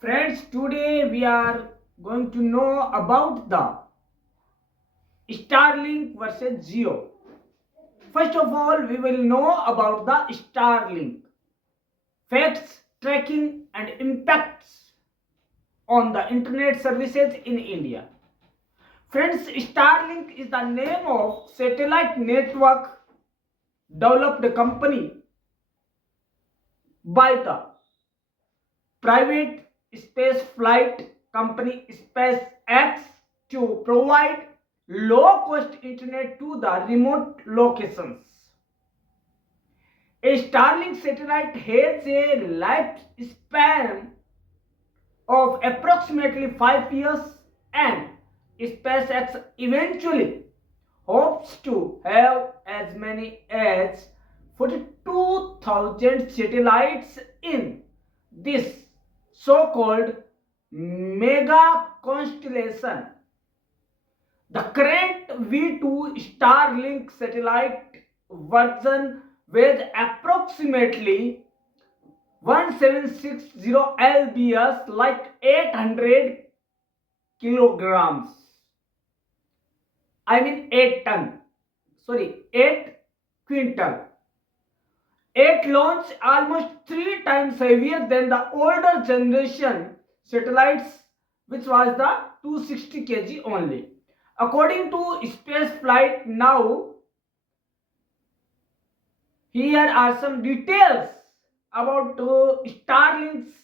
Friends, today we are going to know about the Starlink versus Geo. First of all, we will know about the Starlink facts, tracking, and impacts on the internet services in India. Friends, Starlink is the name of satellite network developed company by the private space flight company SpaceX to provide low cost internet to the remote locations. A Starlink satellite has a lifespan of approximately 5 years, and SpaceX eventually hopes to have as many as 42,000 satellites in this so-called mega constellation. The current V2 Starlink satellite version weighs approximately 1760 lbs, like 800 kilograms. I mean 8 ton. Sorry, 8 quintal. It launched almost 3 times heavier than the older generation satellites, which was the 260 kg only. According to Spaceflight Now, here are some details about Starlink's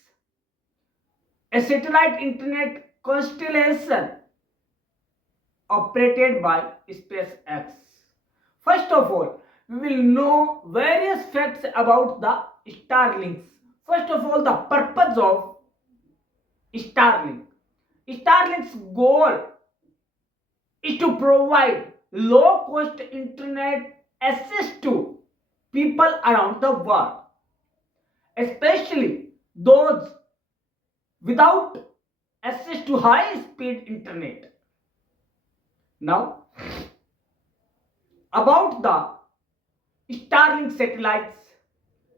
a satellite internet constellation operated by SpaceX. First of all, we will know various facts about the Starlinks. First of all, the purpose of Starlink. Starlink's goal is to provide low cost internet access to people around the world, especially those without access to high speed internet. Now, about the Starlink satellites.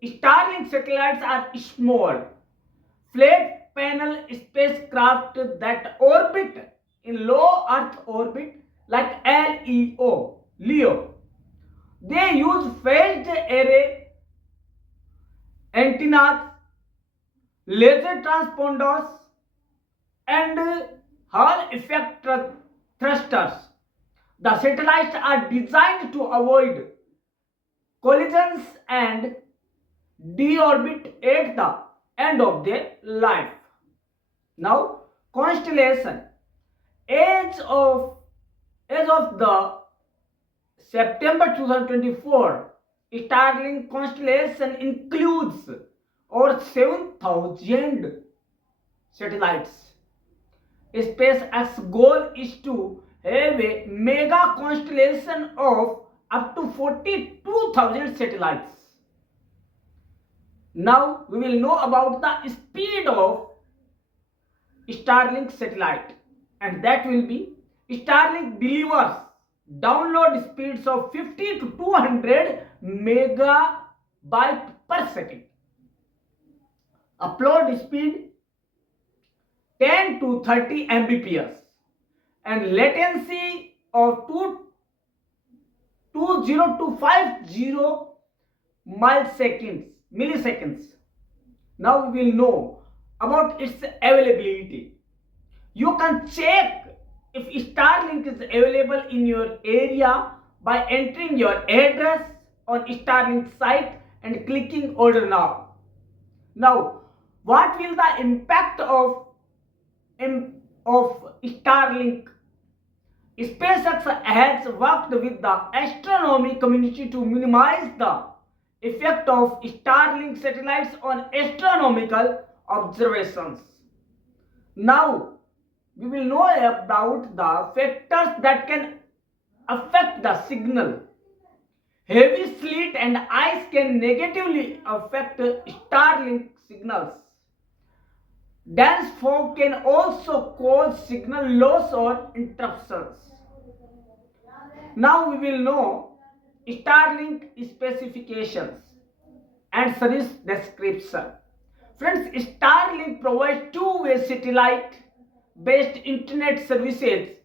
Starlink satellites are small, flat panel spacecraft that orbit in low Earth orbit, like LEO. They use phased array antennas, laser transponders, and Hall effect thrusters. The satellites are designed to avoid collisions and deorbit at the end of their life. Now, constellation. As of the September 2024, Starlink constellation includes over 7,000 satellites. SpaceX's goal is to have a mega constellation of up to 42,000 satellites. Now we will know about the speed of Starlink satellite, and that will be Starlink delivers download speeds of 50 to 200 megabyte per second, upload speed 10 to 30 mbps, and latency of 20 to 50 milliseconds. Now we will know about its availability. You can check if Starlink is available in your area by entering your address on Starlink site and clicking order now. Now, what will the impact of Starlink? SpaceX has worked with the astronomy community to minimize the effect of Starlink satellites on astronomical observations. Now, we will know about the factors that can affect the signal. Heavy sleet and ice can negatively affect Starlink signals. Dense fog can also cause signal loss or interruptions. Now we will know Starlink specifications and service description. Friends, Starlink provides two-way satellite-based internet services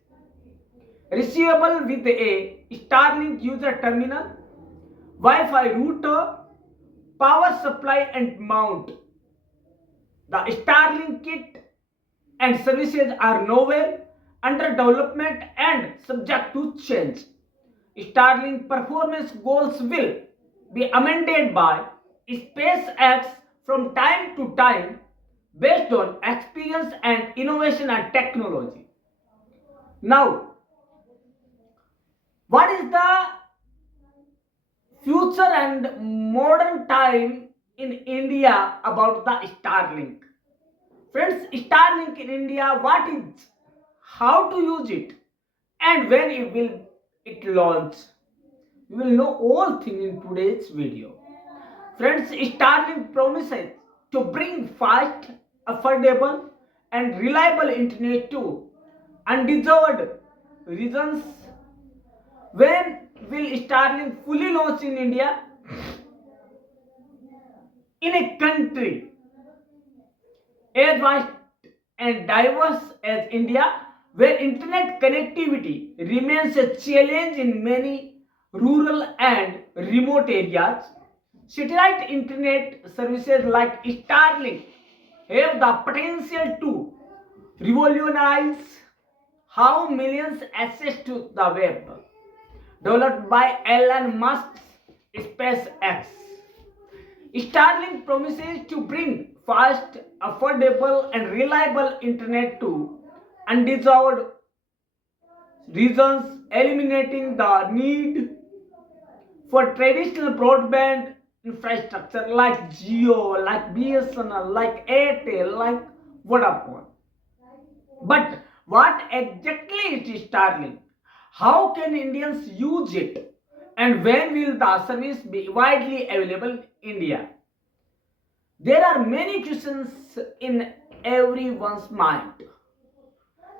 receivable with a Starlink user terminal, Wi-Fi router, power supply and mount. The Starlink kit and services are novel, under development and subject to change. Starlink performance goals will be amended by SpaceX from time to time based on experience and innovation and technology. Now, what is the future and modern time in India about the Starlink? Friends, Starlink in India, what is, how to use it, and when it launch? You will know all things in today's video. Friends, Starlink promises to bring fast, affordable, and reliable internet to undeserved regions. When will Starlink fully launch in India? In a country as vast and diverse as India, where internet connectivity remains a challenge in many rural and remote areas, satellite internet services like Starlink have the potential to revolutionize how millions access to the web. Developed by Elon Musk's SpaceX, Starlink promises to bring fast, affordable, and reliable internet to undeserved regions, eliminating the need for traditional broadband infrastructure like Jio, like BSNL, like Airtel, like Vodafone. But what exactly is Starlink? How can Indians use it? And when will the service be widely available in India? There are many questions in everyone's mind.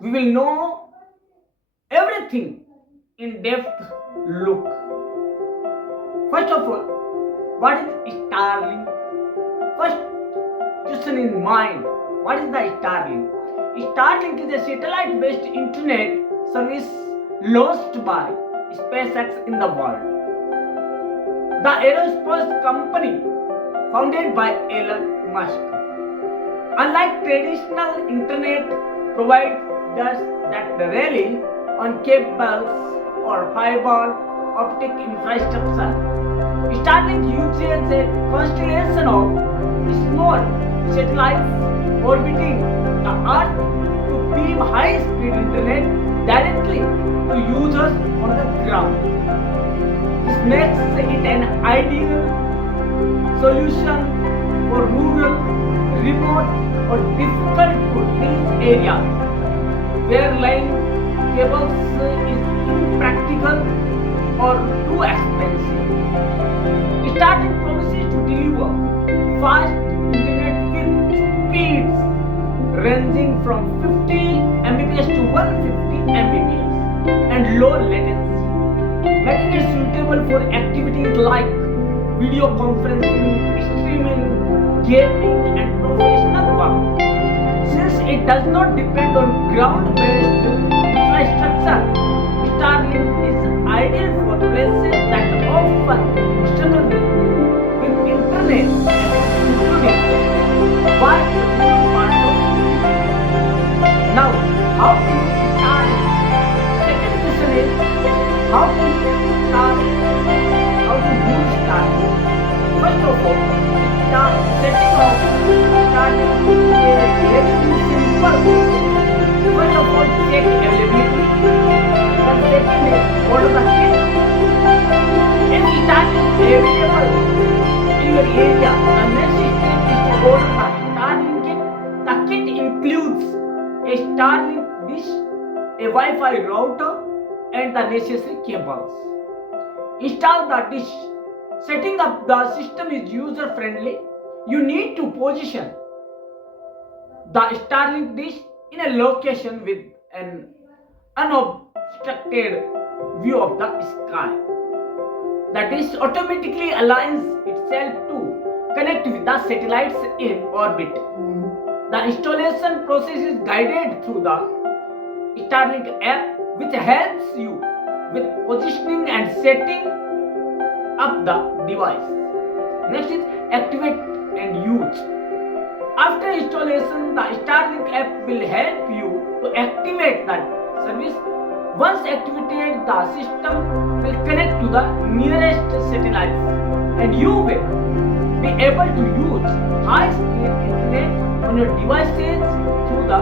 We will know everything in depth look. First of all, what is Starlink? First question in mind, what is the Starlink? Starlink is a satellite-based internet service launched by SpaceX in the world. The aerospace company founded by Elon Musk. Unlike traditional internet providers that rely on cables or fiber optic infrastructure, Starlink uses a constellation of small satellites orbiting the Earth to beam high-speed internet directly to users on the ground. This makes it an ideal solution for rural, remote, or difficult to reach areas where line cables is impractical or too expensive. Starlink promises to deliver fast internet with speeds ranging from 50 Mbps to 150 Mbps and low latency, making it suitable for activities like video conferencing, streaming, gaming, and professional work. Since it does not depend on ground-based infrastructure, Starlink is ideal for places that often struggle with internet, including vast rural parts of India. Now, how to use Starlink? Second question is, how to use Starlink? How to use Starlink? First of all, start setting up Starlink is very simple. First of all, check availability. The second is order the kit. If Starlink is available in your area, the next step is to order the Starlink kit. The kit includes a Starlink dish, a Wi-Fi router, and the necessary cables. Install the dish. Setting up the system is user friendly. You need to position the Starlink dish in a location with an unobstructed view of the sky. The dish automatically aligns itself to connect with the satellites in orbit. The installation process is guided through the Starlink app, which helps you with positioning and setting up the device. Next is activate and use. After installation, the Starlink app will help you to activate that service. Once activated, the system will connect to the nearest satellites and you will be able to use high-speed internet on your devices through the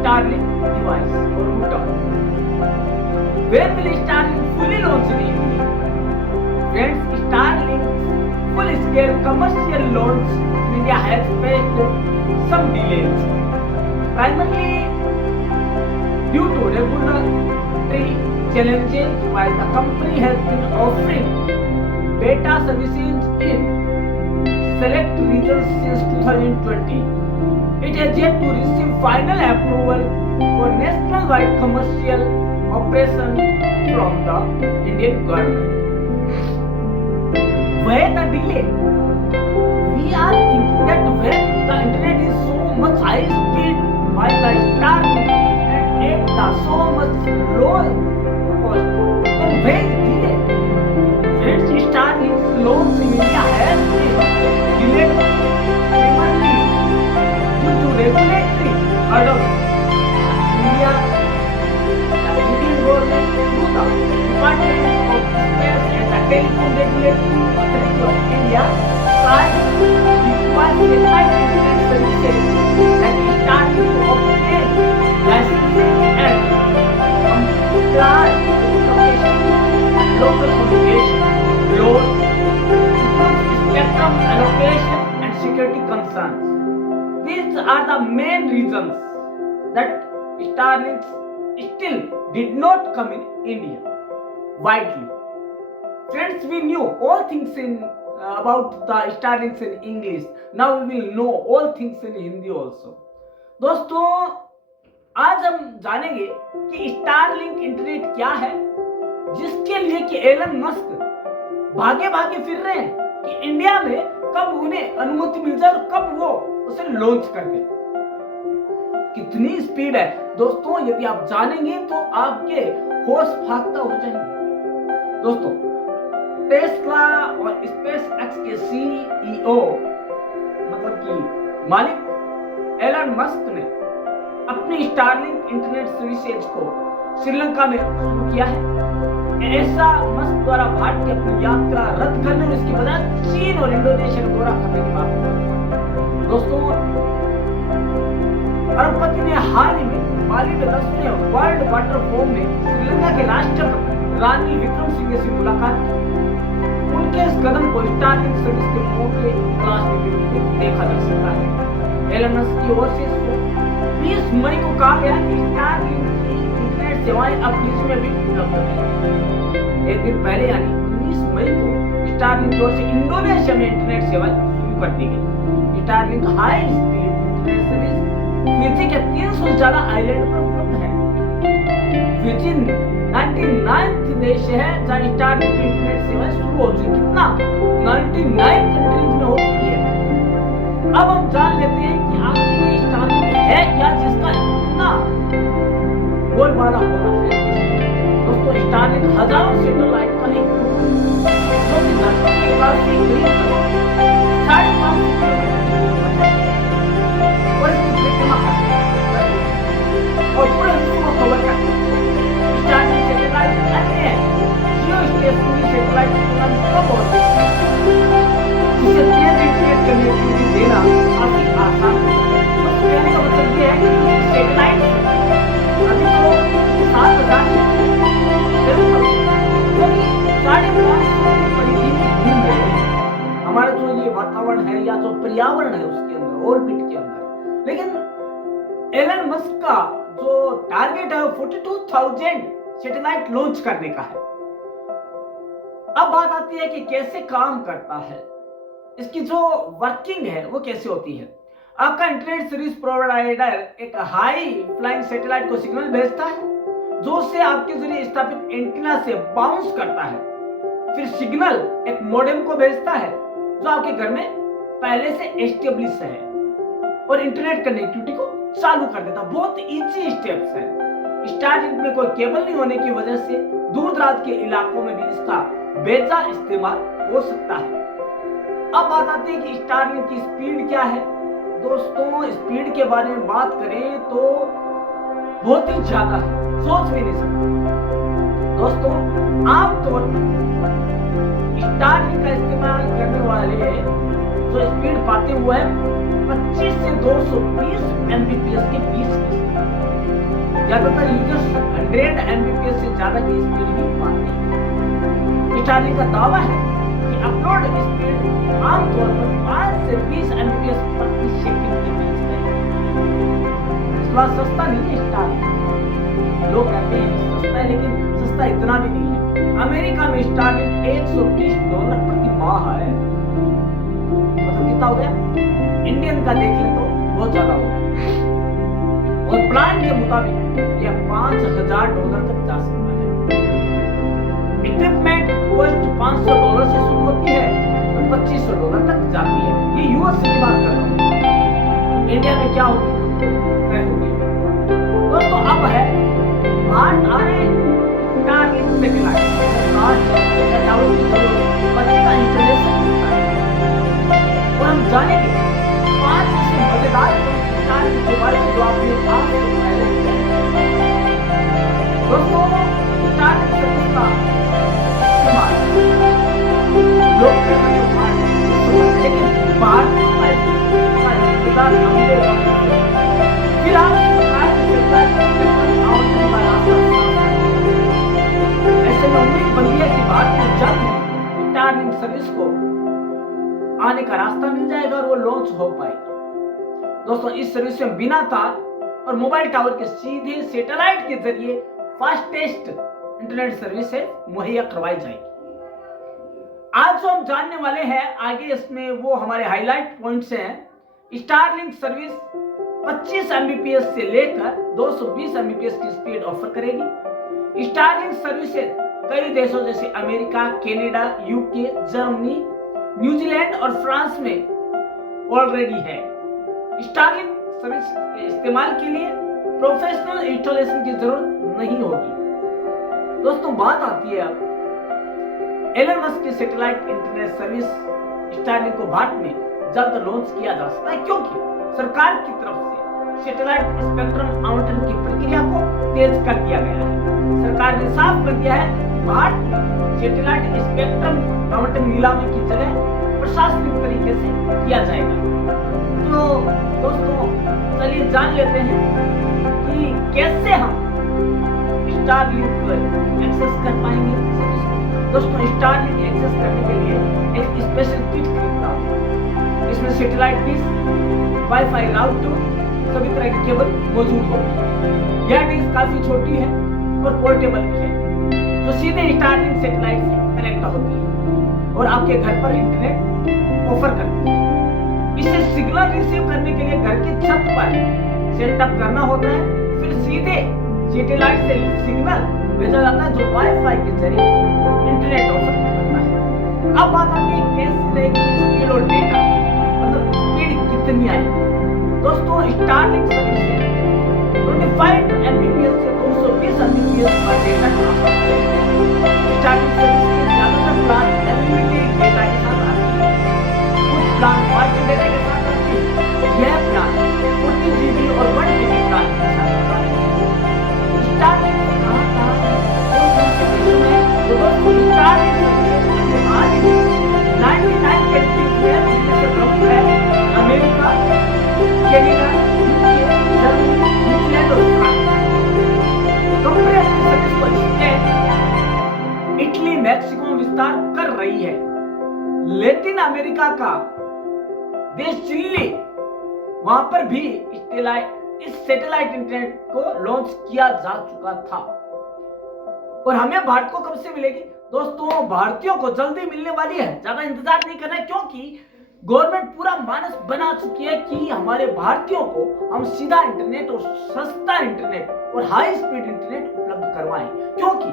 Starlink device or router. When will Starlink fully launch in India? Friends, Starlink's full-scale commercial launch in India has faced some delays, primarily due to regulatory challenges. While the company has been offering beta services in select regions since 2020, it has yet to receive final approval for nationwide commercial operation from the Indian government. Why the delay? We are thinking that when the internet is so much high speed by the Starlink and at the so much low cost, then why is delay? Friends, Starlink's launch in India has been delayed primarily due to regulatory hurdles. India, the Indian government through the Department of Space and the Telecom Regulatory Authority of India tried to require satellite internet services that started to obtain licensing and comply with local communication laws, spectrum allocation and security concerns. These are the main reasons that Starlink still did not come in India widely. Friends, we knew all things in about the Starlinks in English. Now we will know all things in Hindi also. दोस्तों, आज हम जानेंगे कि Starlink internet क्या है, जिसके लिए कि एलन मस्क भागे भागे फिर रहे हैं कि इंडिया में कब उन्हें अनुमति मिल जाए और कब वो उसे लॉन्च कर दे। कितनी स्पीड है दोस्तों, यदि आप जानेंगे तो आपके होश फाख्ता हो जाएंगे। दोस्तों, टेस्ला और स्पेस एक्स के सीईओ मतलब कि मालिक एलन मस्क ने अपनी स्टारलिंक इंटरनेट सर्विसेज को श्रीलंका में शुरू किया है। ऐसा मस्क द्वारा भारत की अपनी यात्रा रद्द करने और इसकी बजाय चीन और इंडोनेशिया का दौरा करने की बात। दोस्तों, अरबपति ने हाल ही में बाली में 10वें वर्ल्ड वाटर फोरम में श्रीलंका के राष्ट्रपति रानी विक्रम सिंघे से मुलाकात की। उनके इस कदम को स्टारलिंक सर्विस के मौके तलाश में देखा जा सकता है। एलन मस्क की ओर से 20 मई को कहा गया कि स्टारलिंक की इंटरनेट सेवाएं अब विश्व में भी उपलब्ध हैं। एक दिन पहले यानी 19 मई को स्टारलिंक की ओर से इंडोनेशिया में इंटरनेट सेवाएं शुरू कर दी गई। Starlink high speed internet service Fiji के 300 से ज्यादा आइलैंड पर उपलब्ध है। फिजी 99th देश है जहाँ स्टारलिंक की इंटरनेट सेवाएं शुरू हो चुकी है। कितना 99 कंट्रीज में हो चुकी है। अब हम जान लेते हैं कि आखिर ये स्टारलिंक है क्या, जिसका इतना बोलबाला हो रहा है। दोस्तों, स्टारलिंक हजारों सैटेलाइट का एक ग्रुप है जो कि धरती के पास से करीब 5.5 किलोमीटर और इसकी परिक्रमा करता है और पूरे विश्व को कवर करता है। स्टारलिंक सैटेलाइट अन्य जियो स्टेशनरी सैटेलाइट की तुलना में कम होती है, जिससे तेज इंटरनेट कनेक्टिविटी देना काफी आसान है। तो कहने का मतलब ये है कि सैटेलाइट अभी तो 7,000 550 परिधि में घूम रहे हैं। हमारा जो ये वातावरण है या जो पर्यावरण है उसके अंदर, ऑर्बिट के अंदर। लेकिन एलन मस्क का जो टारगेट है 42,000 सैटेलाइट लॉन्च करने का है। अब बात आती है कि कैसे काम करता है, इसकी जो वर्किंग है वो कैसे होती है। आपका इंटरनेट सर्विस प्रोवाइडर एक हाई फ्लाइंग सैटेलाइट को सिग्नल भेजता है जो उसे आपके जरिए स्थापित एंटीना से बाउंस करता है। फिर सिग्नल एक मॉडेम को भेजता है जो आपके घर में पहले से एस्टेब्लिश है और इंटरनेट कनेक्टिविटी को चालू कर देता। बहुत इजी स्टेप्स है। स्टारलिंक में कोई केबल नहीं होने की वजह से दूर दराज के इलाकों में भी इसका बेजा इस्तेमाल हो सकता है। अब बात आती है कि स्टारलिंक की स्पीड क्या है। दोस्तों, स्पीड के बारे में बात करें तो बहुत ही ज्यादा है, सोच भी नहीं सकते। दोस्तों, आमतौर पर स्टारलिंक का इस्तेमाल करने वाले जो स्पीड पाते हुए 25 से 220 Mbps के बीच। ज्यादातर यूजर्स 100 Mbps से ज्यादा की स्पीड भी पाते हैं। स्टारलिंक का दावा है कि अपलोड स्पीड आमतौर पर 5 से 20 Mbps प्रति सेकंड के बीच है। इस बात सस्ता नहीं है स्टारलिंक। लोग कहते हैं सस्ता है, लेकिन सस्ता इतना भी नहीं है। अमेरिका में स्टारलिंक $130 प्रति माह है। मतलब कितना हो गया? इंडियन का देखें तो बहुत ज्यादा हो गया। और प्लान के मुताबिक यह $5000 तक जा सकता है। इक्विपमेंट कॉस्ट $500 से शुरू होती है और $2500 तक जाती है। ये यूएस की बात कर रहा हूँ। इंडिया में क्या होगी? दोस्तों, अब है भारत आ रहे स्टारलिंक सैटेलाइट बचेगा इंस्टॉलेशन और हम जानेंगे 5 ऐसे मजेदार स्टारलिंक के बारे में जो आपने आज से पहले किया। दोस्तों, स्टारलिंक सर्विस का इस्तेमाल लोग कर रहे हैं, लेकिन भारतीय का इंतजार लंबे वक्त फिलहाल ऐसे में उम्मीद बनती है कि भारत में जल्द स्टारलिंक सर्विस को आने का रास्ता मिल जाएगा और वो लॉन्च हो पाएगा। दोस्तों, इस सर्विस में बिना तार और मोबाइल टावर के सीधे सैटेलाइट के जरिए फास्टेस्ट इंटरनेट सर्विस मुहैया करवाई जाएगी। आज जो हम जानने वाले हैं आगे, इसमें वो हमारे हाईलाइट पॉइंट्स हैं। स्टारलिंक सर्विस 25 Mbps से लेकर 220 Mbps की स्पीड ऑफर करेगी। स्टारलिंक सर्विसेज कई देशों जैसे America, Canada, UK, Germany, New Zealand और फ्रांस में ऑलरेडी है। स्टारलिंक सर्विस के इस्तेमाल के लिए प्रोफेशनल इंस्टॉलेशन की जरूरत नहीं होगी। दोस्तों, बात आती है अब एलन मस्क की सैटेलाइट इंटरनेट सर्विस स्टारलिंक को भारत में जल्द लॉन्च किया जा सकता है, क्योंकि सरकार की तरफ से सैटेलाइट स्पेक्ट्रम आवंटन की प्रक्रिया को तेज कर दिया गया है। सरकार ने साफ कर दिया है भारत में सैटेलाइट स्पेक्ट्रम आवंटन नीलामी की जगह प्रशासनिक तरीके से किया जाएगा। तो दोस्तों, चलिए जान लेते हैं कि कैसे हम स्टारलिंक एक्सेस कर पाएंगे। दोस्तों, स्टारलिंक एक्सेस करने के लिए एक स्पेशल किट खरीदना होगा। इसमें सैटेलाइट डिश, वाईफाई राउटर, सभी तरह के केबल मौजूद होंगे। यह डिश काफी छोटी है और पोर्टेबल भी है, जो सीधे स्टारलिंक सैटेलाइट से कनेक्ट होती है और आपके घर पर इंटरनेट ऑफर करती है। इसे सिग्नल रिसीव करने के लिए घर की छत पर सेटअप करना होता है, फिर सीधे सैटेलाइट से सिग्नल भेजा जाता है जो वाईफाई के जरिए इंटरनेट ऑफर करता है। अब बात आती है कैसे रहेगी स्पीड और डेटा, मतलब स्पीड कितनी आएगी। दोस्तों, स्टारलिंक सर्विस से 25 Mbps से 220 Mbps का डेटा ट्रांसफर करेगा। स्टारलिंक सर्विस के ज्यादातर प्लान अनलिमिटेड डेटा के साथ आते हैं, कुछ प्लान 5 डेटा के साथ आते हैं। यह प्लान 40 GB और 1 GB प्लान के साथ आता है। Starlink America, Canada, Germany, New Zealand और फ्रांस। कंपनी अपनी सर्विस को स्पेन, इटली, मैक्सिको में विस्तार कर रही है। लैटिन अमेरिका का देश चिली, वहां पर भी इस सैटेलाइट इंटरनेट को लॉन्च किया जा चुका था। और हमें भारत को कब से मिलेगी? दोस्तों, भारतीयों को जल्दी मिलने वाली है, ज्यादा इंतजार नहीं करना है, क्योंकि गवर्नमेंट पूरा मानस बना चुकी है कि हमारे भारतीयों को हम सीधा इंटरनेट और सस्ता इंटरनेट और हाई स्पीड इंटरनेट उपलब्ध करवाएं। क्योंकि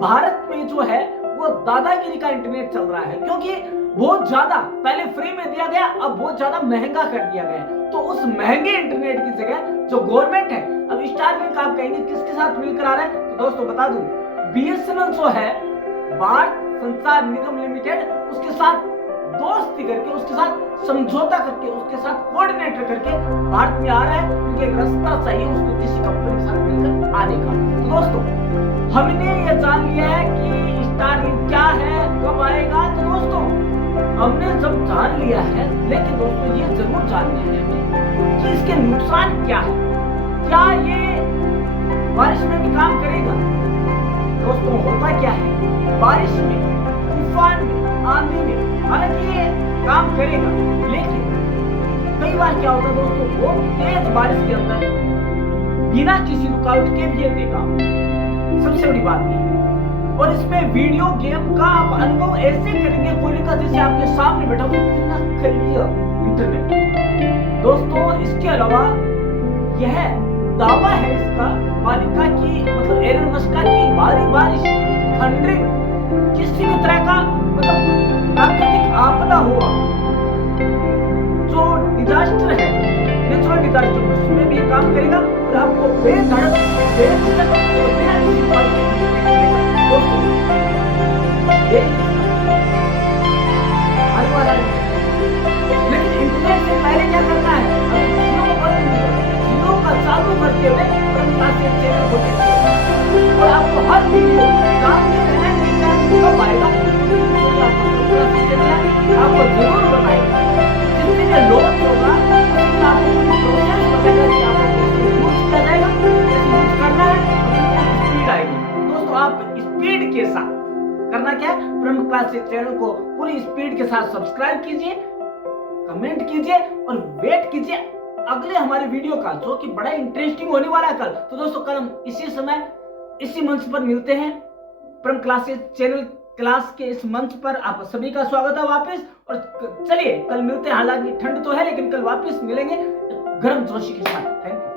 भारत में जो है वो दादागिरी का इंटरनेट चल रहा है, क्योंकि बहुत ज्यादा पहले फ्री में दिया गया, अब बहुत ज्यादा महंगा कर दिया गया। तो उस महंगे इंटरनेट की जगह जो गवर्नमेंट है, अब स्टारलिंक आप कहेंगे किसके साथ मिलकर आ रहा है, तो दोस्तों बता दूं, बीएसएनएल जो है भारत संचार निगम लिमिटेड, उसके साथ दोस्ती करके, उसके साथ समझौता करके, उसके साथ कोऑर्डिनेटर करके भारत में आ रहा है, क्योंकि एक रास्ता चाहिए उसको किसी कंपनी के साथ मिलकर आने का। तो दोस्तों हमने ये जान लिया है कि स्टारलिंक क्या है, कब आएगा। तो दोस्तों हमने जब जान लिया है, लेकिन दोस्तों ये जरूर जानना है हमें कि इसके नुकसान क्या है। क्या ये बारिश में भी काम करेगा? दोस्तों होता क्या है, बारिश में, तूफान में, आंधी में हालांकि ये काम करेगा, लेकिन कई बार क्या होता है दोस्तों, वो तेज बारिश के अंदर बिना किसी रुकावट के भी ये देगा। सबसे बड़ी बात ये है। और इसमें वीडियो गेम का आप अनुभव ऐसे करेंगे कोई का, जैसे आपके सामने बैठा हो, कितना क्लियर इंटरनेट। दोस्तों इसके अलावा यह दावा है इसका मालिक का कि मतलब एलन मस्क का कि भारी बारिश, थंडरिंग, किसी भी तरह का मतलब प्राकृतिक आपदा हुआ, जो डिजास्टर है, नेचुरल डिजास्टर, उसमें भी काम करेगा और आपको बेधड़क बेझिझक और बिना किसी बात के दोस्तों आने वाला है। लेकिन इंटरनेट से पहले क्या करना है, हमें जियो को बंद नहीं करना, जियो का चालू करते हुए चैनल को देखते हैं और आपको हर वीडियो जानते रहना कि कब आएगा, आपको जरूर बताएगा। जिस दिन ये लॉन्च होगा उस दिन आपको प्रोसेस बताएगा कि आपको कैसे यूज किया जाएगा, कैसे यूज करना है, और स्पीड आएगी। दोस्तों आप स्पीड के साथ करना क्या है, प्रमुख क्लासेस चैनल को पूरी स्पीड के साथ सब्सक्राइब कीजिए, कमेंट कीजिए और वेट कीजिए अगले हमारे वीडियो का, जो कि बड़ा इंटरेस्टिंग होने वाला है कल। तो दोस्तों कल हम इसी समय इसी मंच पर मिलते हैं, प्रमुख क्लासेस चैनल क्लास के इस मंच पर आप सभी का स्वागत है वापस। और चलिए कल मिलते हैं, हालांकि ठंड तो है लेकिन कल वापस मिलेंगे गर्म जोशी के साथ। Thank you.